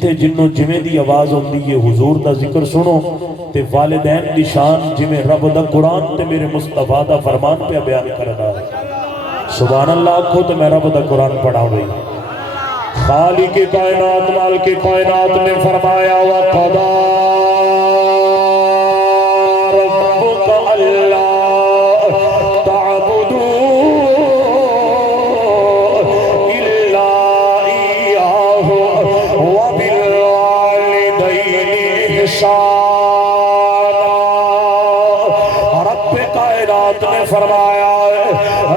تے جنوں جویں دی آواز ہوندی ہے حضور دا ذکر سنو تے والدین دی شان جویں رب دا قرآن تے میرے مصطفیٰ دا فرمان پہ بیان کرنا ہے سبحان اللہ آکھو تے میں رب دا قرآن پڑھا ہوئی خالق کائنات مالک کائنات نے فرمایا وَقَضَى رَبُّكَ أَلَّا رب کائنات نے فرمایا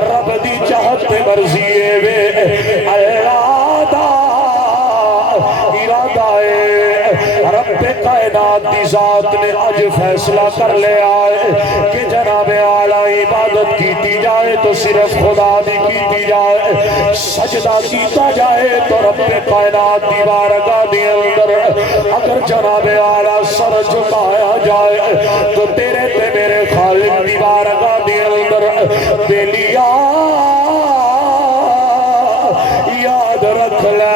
رب دی چاہت مرضی وے اللہ دا ارادہ ہے رب کائنات دی ذات نے آج فیصلہ کر لیا ہے کہ جناب اعلیٰ عبادت کیتی جائے تو صرف خدا دی کیتی جائے سجدہ کیتا جائے تو رب کائنات دی بارگاہ دی اندر اگر جناب اعلیٰ سر جھکایا جائے تو تیرے تے میرے خالق دی بارگاہ دی اندر بیلیا یاد رکھ لے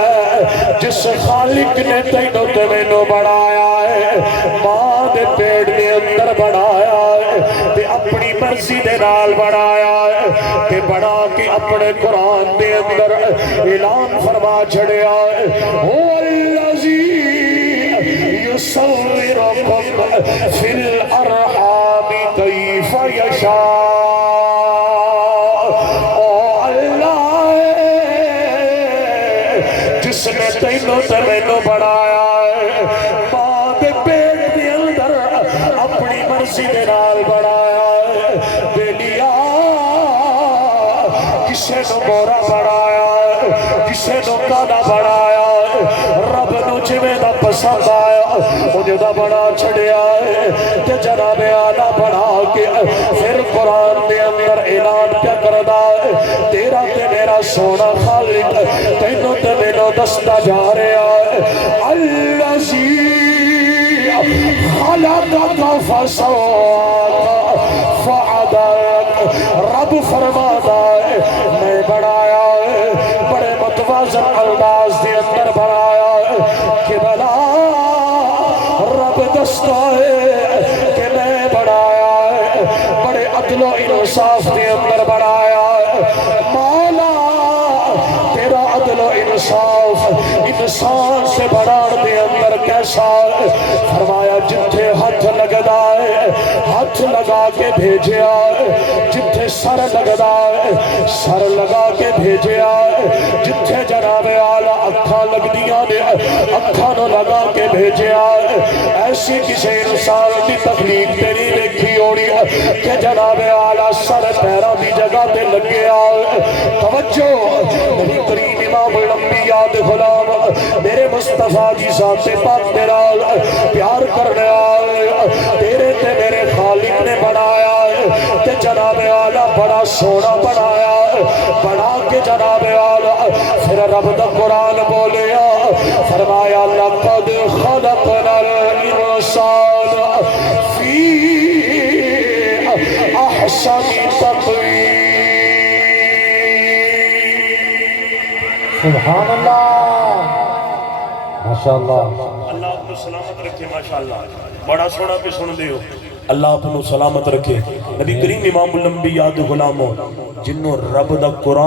جس خالق نے تینوں تے مینوں بڑھایا ہے ماں دے پیٹ دے اندر بڑھایا ہے تے اپنی مرضی دے نال بڑھایا ہے تے بڑھا کے اپنے قرآن دے اندر اعلان فرما چھڑیا ہے يصوركم في الأرحام كيف يشاء اللہ جس نے تینوں تمینوں بڑھایا ہے ماں دے پیٹ دے اندر اپنی مرضی دے نال بڑھایا ہے بیلیا کسے نو مورا بڑھایا ہے کسے نو کالا بڑھایا ہے رب نو جویں دا پسند آیا مجھے دا بڑا چھڑیا ہے کہ جناب آلہ بڑھا کے پھر قرآن دے اندر اعلان پہ کردہ ہے تیرا تے میرا سونا خالق تینوں تے میرا دستہ جا رہا ہے اللذی خلقک فسواک فعدک رب فرماتا ہے میں بڑھایا ہے بڑے متوازن انداز دے اندر بڑھایا ہے کہ بلا رب دستا ہے کہ میں بڑھایا ہے بڑے عدل و انصاف دے اندر بڑھایا ہے مولا تیرا عدل و انصاف انسان سے بڑھان دے اندر کیسا ہے فرمایا جتھے ہاتھ لگدا ہے ہاتھ لگا کے بھیجیا ہے جتھے سر لگدا ہے سر لگا کے بھیجیا ہے جتھے جناب اعلیٰ اکھاں لگدیاں نے اکھاں نو لگا کے بھیجیا ہے ایسی کسی انسان کی تخلیق تیری دیکھی ہوڑی کہ جناب اعلیٰ سر پیرا دی جگہ تے لگے آئے توجہ نبی کریم امام الانبیاء دے غلام میرے مصطفیٰ جی ذات پاک تیرا پیار کرنے آئے تیرے تے میرے خالق نے بنایا ہے تے جناب اعلیٰ بڑا سونا بنایا ہے بنا کے جناب اعلیٰ پھر رب دا قرآن بولیا فرمایا لقد خلقنا الانسان فی احسن تقویم سبحان اللہ ماشاءاللہ اللہ اپنو سلامت رکھے ماشاءاللہ بڑا سونا پہ سن دیو اللہ اپنو سلامت رکھے نبی کریم امام الانبیاء دے غلاموں جنہوں رب دا قرآن